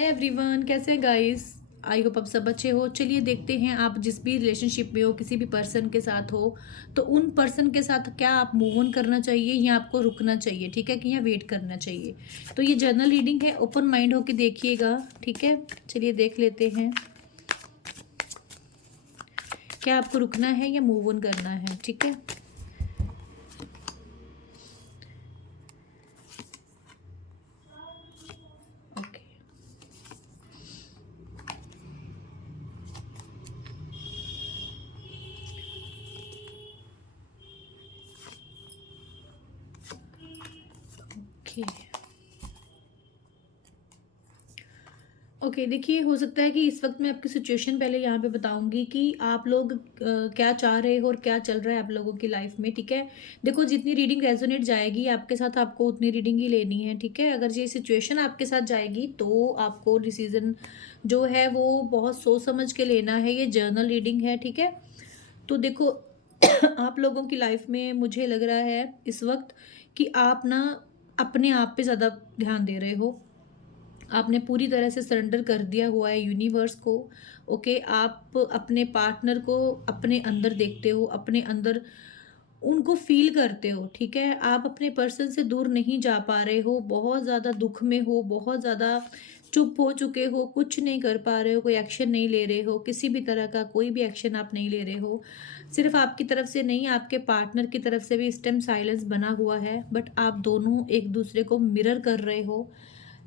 Hi everyone, कैसे हैं guys. I hope आप सब अच्छे हो। चलिए देखते हैं, आप जिस भी रिलेशनशिप में हो, किसी भी पर्सन के साथ हो, तो उन पर्सन के साथ क्या आप मूव ऑन करना चाहिए या आपको रुकना चाहिए, ठीक है, कि या वेट करना चाहिए। तो ये जर्नल रीडिंग है, ओपन माइंड होके देखिएगा, ठीक है। चलिए देख लेते हैं, क्या आपको रुकना है या मूव ऑन करना है, ठीक है। Okay, okay, okay. देखिए, हो सकता है कि इस वक्त मैं आपकी सिचुएशन पहले यहाँ पे बताऊंगी कि आप लोग क्या चाह रहे हो और क्या चल रहा है आप लोगों की लाइफ में, ठीक है। देखो, जितनी रीडिंग रेजोनेट जाएगी आपके साथ, आपको उतनी रीडिंग ही लेनी है, ठीक है। अगर ये सिचुएशन आपके साथ जाएगी तो आपको डिसीजन जो है वो बहुत सोच समझ के लेना है। ये जर्नल रीडिंग है, ठीक है। तो देखो आप लोगों की लाइफ में मुझे लग रहा है इस वक्त कि आप ना अपने आप पे ज़्यादा ध्यान दे रहे हो। आपने पूरी तरह से सरेंडर कर दिया हुआ है यूनिवर्स को। ओके, आप अपने पार्टनर को अपने अंदर देखते हो, अपने अंदर उनको फील करते हो, ठीक है। आप अपने पर्सन से दूर नहीं जा पा रहे हो, बहुत ज़्यादा दुख में हो, बहुत ज़्यादा चुप हो चुके हो, कुछ नहीं कर पा रहे हो, कोई एक्शन नहीं ले रहे हो, किसी भी तरह का कोई भी एक्शन आप नहीं ले रहे हो। सिर्फ आपकी तरफ से नहीं, आपके पार्टनर की तरफ से भी इस टाइम साइलेंस बना हुआ है, बट आप दोनों एक दूसरे को मिरर कर रहे हो।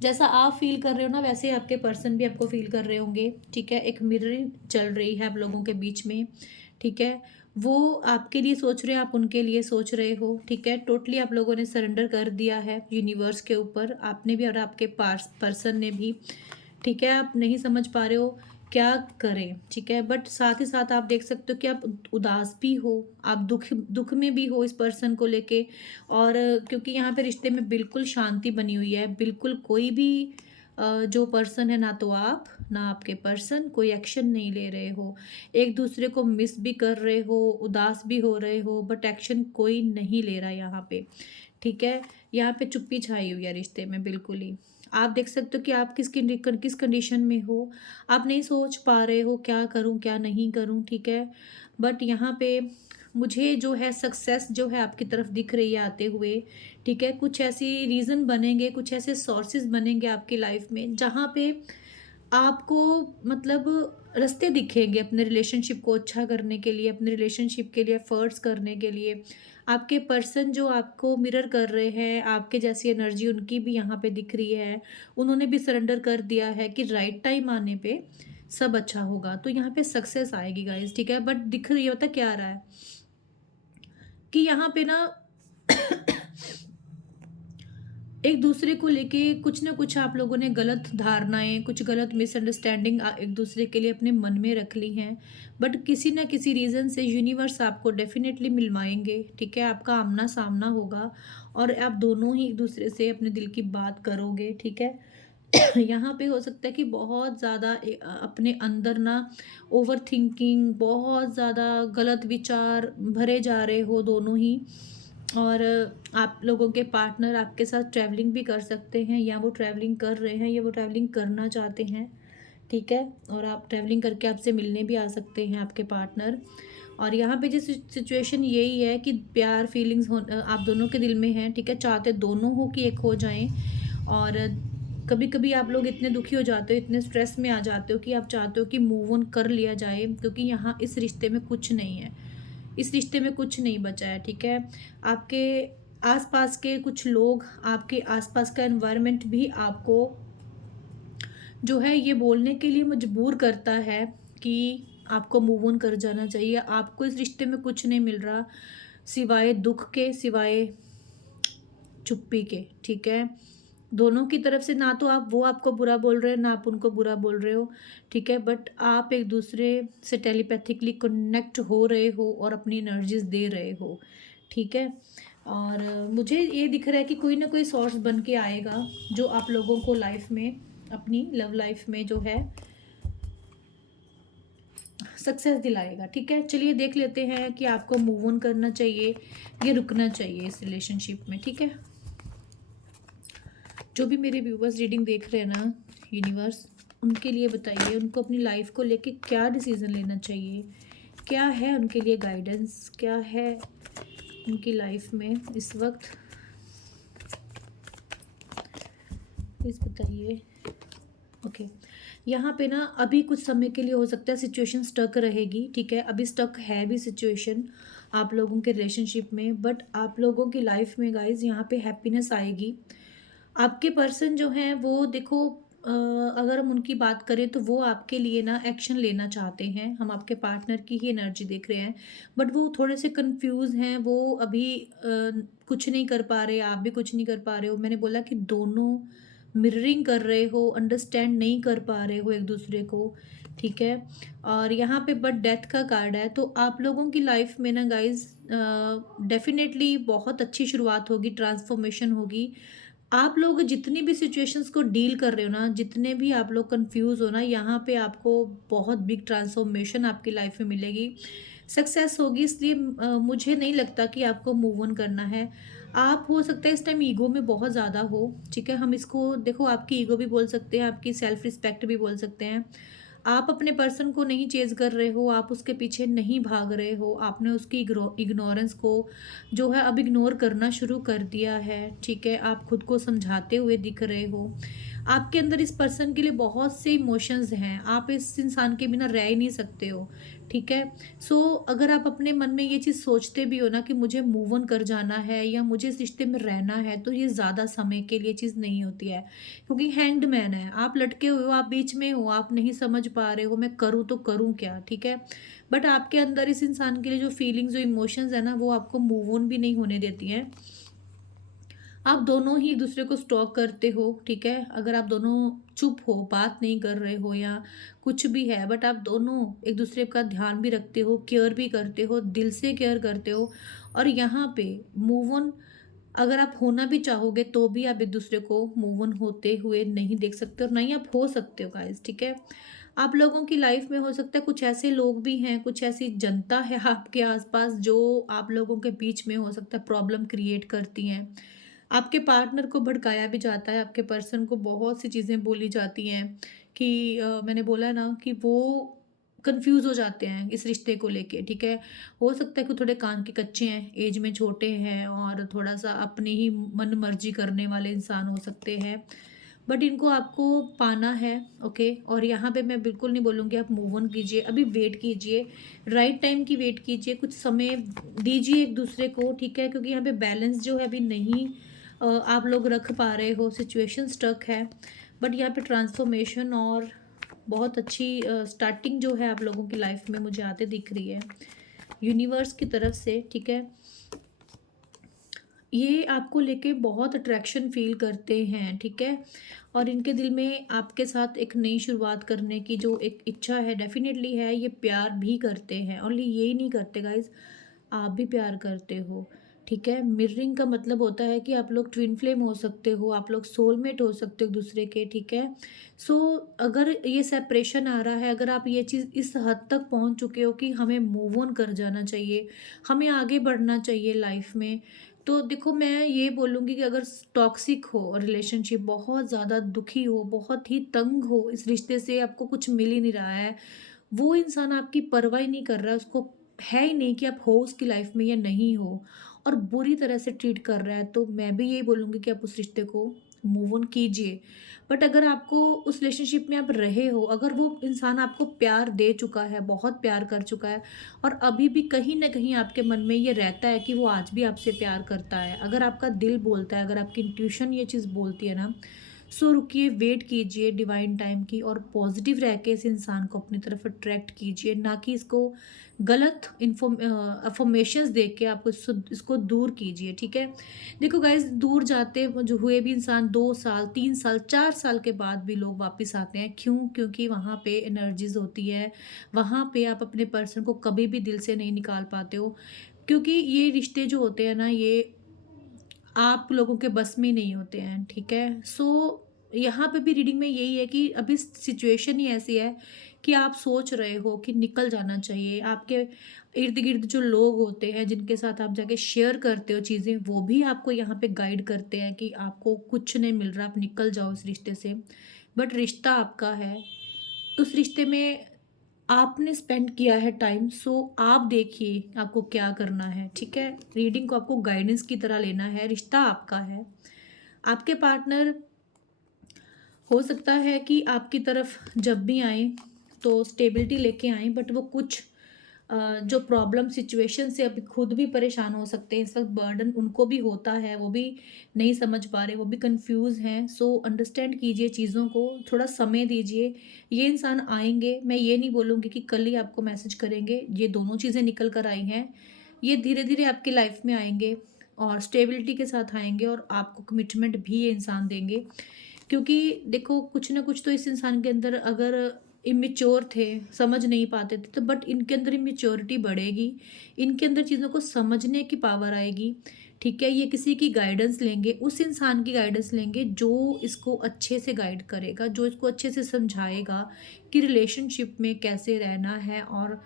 जैसा आप फील कर रहे हो ना, वैसे ही आपके पर्सन भी आपको फील कर रहे होंगे, ठीक है। एक मिररिंग चल रही है आप लोगों के बीच में, ठीक है। वो आपके लिए सोच रहे हैं, आप उनके लिए सोच रहे हो, ठीक है। टोटली आप लोगों ने सरेंडर कर दिया है यूनिवर्स के ऊपर, आपने भी और आपके पास पर्सन ने भी, ठीक है। आप नहीं समझ पा रहे हो क्या करें, ठीक है। बट साथ ही साथ आप देख सकते हो कि आप उदास भी हो, आप दुख दुख में भी हो इस पर्सन को लेके। और क्योंकि यहाँ पे रिश्ते में बिल्कुल शांति बनी हुई है, बिल्कुल कोई भी जो पर्सन है, ना तो आप ना आपके पर्सन कोई एक्शन नहीं ले रहे हो। एक दूसरे को मिस भी कर रहे हो, उदास भी हो रहे हो, बट एक्शन कोई नहीं ले रहा यहाँ पे, ठीक है। यहाँ पे चुप्पी छाई हुई है रिश्ते में, बिल्कुल ही। आप देख सकते हो कि आप किस कंडीशन में हो। आप नहीं सोच पा रहे हो क्या करूं क्या नहीं करूं, ठीक है। बट यहाँ पे मुझे जो है सक्सेस जो है आपकी तरफ दिख रही है आते हुए, ठीक है। कुछ ऐसी रीज़न बनेंगे, कुछ ऐसे सोर्सेज बनेंगे आपकी लाइफ में जहाँ पे आपको मतलब रास्ते दिखेंगे अपने रिलेशनशिप को अच्छा करने के लिए, अपने रिलेशनशिप के लिए एफर्ट्स करने के लिए। आपके पर्सन जो आपको मिरर कर रहे हैं, आपके जैसी एनर्जी उनकी भी यहाँ पे दिख रही है। उन्होंने भी सरेंडर कर दिया है कि राइट टाइम आने पे सब अच्छा होगा, तो यहाँ पे सक्सेस आएगी गाइस, ठीक है। बट दिख रही होता क्या रहा है कि यहाँ पे ना एक दूसरे को लेके कुछ ना कुछ आप लोगों ने गलत धारणाएं, कुछ गलत मिसअंडरस्टैंडिंग एक दूसरे के लिए अपने मन में रख ली हैं। बट किसी ना किसी रीज़न से यूनिवर्स आपको डेफिनेटली मिलवाएंगे, ठीक है। आपका आमना सामना होगा और आप दोनों ही एक दूसरे से अपने दिल की बात करोगे, ठीक है। यहाँ पे हो सकता है कि बहुत ज़्यादा अपने अंदर ना ओवर थिंकिंग, बहुत ज़्यादा गलत विचार भरे जा रहे हो दोनों ही। और आप लोगों के पार्टनर आपके साथ ट्रैवलिंग भी कर सकते हैं, या वो ट्रैवलिंग कर रहे हैं, या वो ट्रैवलिंग करना चाहते हैं, ठीक है। और आप ट्रैवलिंग करके आपसे मिलने भी आ सकते हैं आपके पार्टनर। और यहाँ पे जिस सिचुएशन यही है कि प्यार फीलिंग्स हो आप दोनों के दिल में है, ठीक है। चाहते दोनों हो कि एक हो जाएं। और कभी कभी आप लोग इतने दुखी हो जाते हो, इतने स्ट्रेस में आ जाते हो कि आप चाहते हो कि मूव ऑन कर लिया जाए, क्योंकि यहाँ इस रिश्ते में कुछ नहीं है, इस रिश्ते में कुछ नहीं बचा है, ठीक है। आपके आसपास के कुछ लोग, आपके आसपास का एनवायरनमेंट भी आपको जो है ये बोलने के लिए मजबूर करता है कि आपको मूव ऑन कर जाना चाहिए। आपको इस रिश्ते में कुछ नहीं मिल रहा सिवाय दुख के, सिवाय चुप्पी के, ठीक है। दोनों की तरफ से ना तो आप वो आपको बुरा बोल रहे हो, ना आप उनको बुरा बोल रहे हो, ठीक है। बट आप एक दूसरे से टेलीपैथिकली कनेक्ट हो रहे हो और अपनी एनर्जीज दे रहे हो, ठीक है। और मुझे ये दिख रहा है कि कोई ना कोई सोर्स बन के आएगा जो आप लोगों को लाइफ में, अपनी लव लाइफ में जो है सक्सेस दिलाएगा, ठीक है। चलिए देख लेते हैं कि आपको मूव ऑन करना चाहिए या रुकना चाहिए इस रिलेशनशिप में, ठीक है। जो भी मेरे व्यूवर्स रीडिंग देख रहे हैं ना, यूनिवर्स उनके लिए बताइए, उनको अपनी लाइफ को लेके क्या डिसीज़न लेना चाहिए, क्या है उनके लिए गाइडेंस, क्या है उनकी लाइफ में इस वक्त, प्लीज़ बताइए। ओके, यहाँ पे ना अभी कुछ समय के लिए हो सकता है सिचुएशन स्टक रहेगी, ठीक है, अभी स्टक है भी सिचुएशन आप लोगों के रिलेशनशिप में, बट आप लोगों की लाइफ में गाइज यहाँ पे हैप्पीनेस आएगी। आपके पर्सन जो हैं वो देखो, अगर हम उनकी बात करें तो वो आपके लिए ना एक्शन लेना चाहते हैं, हम आपके पार्टनर की ही एनर्जी देख रहे हैं, बट वो थोड़े से कंफ्यूज हैं, वो अभी कुछ नहीं कर पा रहे, आप भी कुछ नहीं कर पा रहे हो। मैंने बोला कि दोनों मिररिंग कर रहे हो, अंडरस्टैंड नहीं कर पा रहे हो एक दूसरे को, ठीक है। और यहाँ पे बट डेथ का कार्ड है, तो आप लोगों की लाइफ में ना गाइज डेफिनेटली बहुत अच्छी शुरुआत होगी, ट्रांसफॉर्मेशन होगी। आप लोग जितनी भी सिचुएशंस को डील कर रहे हो ना, जितने भी आप लोग कंफ्यूज हो ना, यहाँ पे आपको बहुत बिग ट्रांसफॉर्मेशन आपकी लाइफ में मिलेगी, सक्सेस होगी। इसलिए मुझे नहीं लगता कि आपको मूव ऑन करना है। आप हो सकता है इस टाइम ईगो में बहुत ज़्यादा हो, ठीक है, हम इसको देखो आपकी ईगो भी बोल सकते हैं, आपकी सेल्फ रिस्पेक्ट भी बोल सकते हैं। आप अपने पर्सन को नहीं चेज़ कर रहे हो, आप उसके पीछे नहीं भाग रहे हो, आपने उसकी इग्नोरेंस को जो है अब इग्नोर करना शुरू कर दिया है, ठीक है, आप खुद को समझाते हुए दिख रहे हो। आपके अंदर इस पर्सन के लिए बहुत से इमोशंस हैं, आप इस इंसान के बिना रह ही नहीं सकते हो, ठीक है। सो अगर आप अपने मन में ये चीज़ सोचते भी हो ना कि मुझे मूव ऑन कर जाना है या मुझे इस रिश्ते में रहना है, तो ये ज़्यादा समय के लिए चीज़ नहीं होती है, क्योंकि हैंग्ड मैन है, आप लटके हुए हो, आप बीच में हो, आप नहीं समझ पा रहे हो मैं करूँ तो करूँ क्या, ठीक है। बट आपके अंदर इस इंसान के लिए जो फीलिंग्स, जो इमोशंस है ना, वो आपको मूव ऑन भी नहीं होने देती हैं। आप दोनों ही एक दूसरे को स्टॉक करते हो, ठीक है, अगर आप दोनों चुप हो, बात नहीं कर रहे हो या कुछ भी है, बट आप दोनों एक दूसरे का ध्यान भी रखते हो, केयर भी करते हो, दिल से केयर करते हो। और यहाँ पे मूव ऑन अगर आप होना भी चाहोगे तो भी आप एक दूसरे को मूव ऑन होते हुए नहीं देख सकते, और नहीं आप हो सकते हो गाइस, ठीक है। आप लोगों की लाइफ में हो सकता है कुछ ऐसे लोग भी हैं, कुछ ऐसी जनता है आपके आसपास जो आप लोगों के बीच में हो सकता है प्रॉब्लम क्रिएट करती हैं। आपके पार्टनर को भड़काया भी जाता है, आपके पर्सन को बहुत सी चीज़ें बोली जाती हैं कि मैंने बोला ना कि वो कंफ्यूज हो जाते हैं इस रिश्ते को लेके, ठीक है। हो सकता है कि थोड़े कान के कच्चे हैं, एज में छोटे हैं और थोड़ा सा अपनी ही मन मर्जी करने वाले इंसान हो सकते हैं, बट इनको आपको पाना है, ओके। और यहाँ पे मैं बिल्कुल नहीं बोलूँगी आप मूव ऑन कीजिए, अभी वेट कीजिए, राइट टाइम की वेट कीजिए, कुछ समय दीजिए एक दूसरे को, ठीक है, क्योंकि यहाँ पे बैलेंस जो है अभी नहीं आप लोग रख पा रहे हो, सिचुएशन स्टक है, बट यहाँ पे ट्रांसफॉर्मेशन और बहुत अच्छी स्टार्टिंग जो है आप लोगों की लाइफ में मुझे आते दिख रही है यूनिवर्स की तरफ से, ठीक है। ये आपको लेके बहुत अट्रैक्शन फील करते हैं, ठीक है, और इनके दिल में आपके साथ एक नई शुरुआत करने की जो एक इच्छा है डेफिनेटली है, ये प्यार भी करते हैं, ओनली यही नहीं करते गाइज, आप भी प्यार करते हो, ठीक है। मिररिंग का मतलब होता है कि आप लोग ट्विन फ्लेम हो सकते हो, आप लोग सोलमेट हो सकते हो एक दूसरे के, ठीक है। सो अगर ये सेपरेशन आ रहा है, अगर आप ये चीज़ इस हद तक पहुंच चुके हो कि हमें मूव ऑन कर जाना चाहिए, हमें आगे बढ़ना चाहिए लाइफ में, तो देखो मैं ये बोलूँगी कि अगर टॉक्सिक हो रिलेशनशिप, बहुत ज़्यादा दुखी हो, बहुत ही तंग हो इस रिश्ते से, आपको कुछ मिल ही नहीं रहा है, वो इंसान आपकी परवाह ही नहीं कर रहा है, उसको है ही नहीं कि आप हो उसकी लाइफ में या नहीं हो, और बुरी तरह से ट्रीट कर रहा है, तो मैं भी यही बोलूँगी कि आप उस रिश्ते को मूव ऑन कीजिए। बट अगर आपको उस रिलेशनशिप में आप रहे हो, अगर वो इंसान आपको प्यार दे चुका है, बहुत प्यार कर चुका है, और अभी भी कहीं न कहीं आपके मन में ये रहता है कि वो आज भी आपसे प्यार करता है, अगर आपका दिल बोलता है, अगर आपकी इंट्यूशन ये चीज़ बोलती है ना, सो रुकिए, वेट कीजिए डिवाइन टाइम की, और पॉजिटिव रह के इस इंसान को अपनी तरफ अट्रैक्ट कीजिए, ना कि इसको गलत अफर्मेशंस दे के आप इसको दूर कीजिए, ठीक है। देखो गाइज, दूर जाते जो हुए भी इंसान 2 साल, 3 साल, 4 साल के बाद भी लोग वापस आते हैं, क्यों? क्योंकि वहाँ पे एनर्जीज होती है, वहाँ पे आप अपने पर्सन को कभी भी दिल से नहीं निकाल पाते हो, क्योंकि ये रिश्ते जो होते हैं ना, ये आप लोगों के बस में नहीं होते हैं, ठीक है। सो यहाँ पे भी रीडिंग में यही है कि अभी सिचुएशन ही ऐसी है कि आप सोच रहे हो कि निकल जाना चाहिए। आपके इर्द गिर्द जो लोग होते हैं जिनके साथ आप जाके शेयर करते हो चीज़ें, वो भी आपको यहाँ पे गाइड करते हैं कि आपको कुछ नहीं मिल रहा, आप निकल जाओ इस रिश्ते से। बट रिश्ता आपका है, उस रिश्ते में आपने स्पेंड किया है टाइम, सो आप देखिए आपको क्या करना है, ठीक है। रीडिंग को आपको गाइडेंस की तरह लेना है, रिश्ता आपका है। आपके पार्टनर हो सकता है कि आपकी तरफ जब भी आए तो स्टेबिलिटी लेके आए, बट वो कुछ जो प्रॉब्लम सिचुएशन से अभी खुद भी परेशान हो सकते हैं। इस वक्त बर्डन उनको भी होता है, वो भी नहीं समझ पा रहे, वो भी कंफ्यूज हैं। सो अंडरस्टैंड कीजिए चीज़ों को, थोड़ा समय दीजिए। ये इंसान आएंगे, मैं ये नहीं बोलूँगी कि कल ही आपको मैसेज करेंगे। ये दोनों चीज़ें निकल कर आई हैं, ये धीरे धीरे आपकी लाइफ में आएंगे और स्टेबिलिटी के साथ आएंगे और आपको कमिटमेंट भी ये इंसान देंगे। क्योंकि देखो कुछ ना कुछ तो इस इंसान के अंदर, अगर इमेच्योर थे, समझ नहीं पाते थे, तो बट इनके अंदर इमेच्योरिटी बढ़ेगी, इनके अंदर चीज़ों को समझने की पावर आएगी, ठीक है। ये किसी की गाइडेंस लेंगे, उस इंसान की गाइडेंस लेंगे जो इसको अच्छे से गाइड करेगा, जो इसको अच्छे से समझाएगा कि रिलेशनशिप में कैसे रहना है और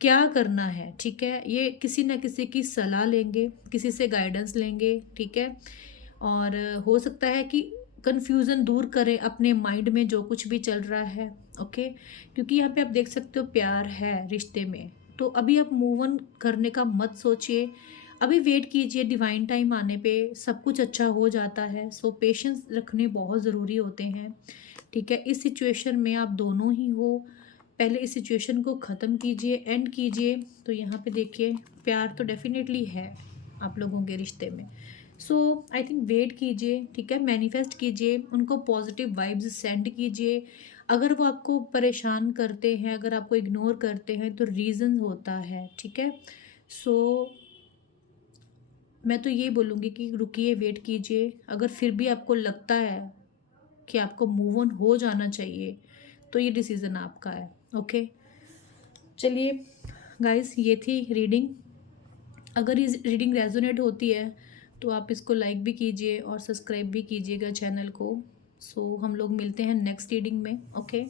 क्या करना है, ठीक है। ये किसी न किसी की सलाह लेंगे, किसी से गाइडेंस लेंगे, ठीक है। और हो सकता है कि कन्फ्यूज़न दूर करें अपने माइंड में जो कुछ भी चल रहा है, ओके। क्योंकि यहाँ पे आप देख सकते हो प्यार है रिश्ते में, तो अभी आप मूव ऑन करने का मत सोचिए, अभी वेट कीजिए, डिवाइन टाइम आने पे सब कुछ अच्छा हो जाता है। सो पेशेंस रखने बहुत ज़रूरी होते हैं, ठीक है। इस सिचुएशन में आप दोनों ही हो, पहले इस सिचुएशन को ख़त्म कीजिए, एंड कीजिए। तो यहाँ पे देखिए प्यार तो डेफिनेटली है आप लोगों के रिश्ते में। सो आई थिंक वेट कीजिए, ठीक है। मैनिफेस्ट कीजिए, उनको पॉजिटिव वाइब्स सेंड कीजिए। अगर वो आपको परेशान करते हैं, अगर आपको इग्नोर करते हैं, तो रीज़न होता है, ठीक है। सो मैं तो ये बोलूँगी कि रुकिए, वेट कीजिए। अगर फिर भी आपको लगता है कि आपको मूव ऑन हो जाना चाहिए, तो ये डिसीज़न आपका है, ओके। चलिए गाइस, ये थी रीडिंग। अगर ये रीडिंग रेजोनेट होती है तो आप इसको लाइक भी कीजिए और सब्सक्राइब भी कीजिएगा चैनल को। सो हम लोग मिलते हैं नेक्स्ट रीडिंग में, ओके।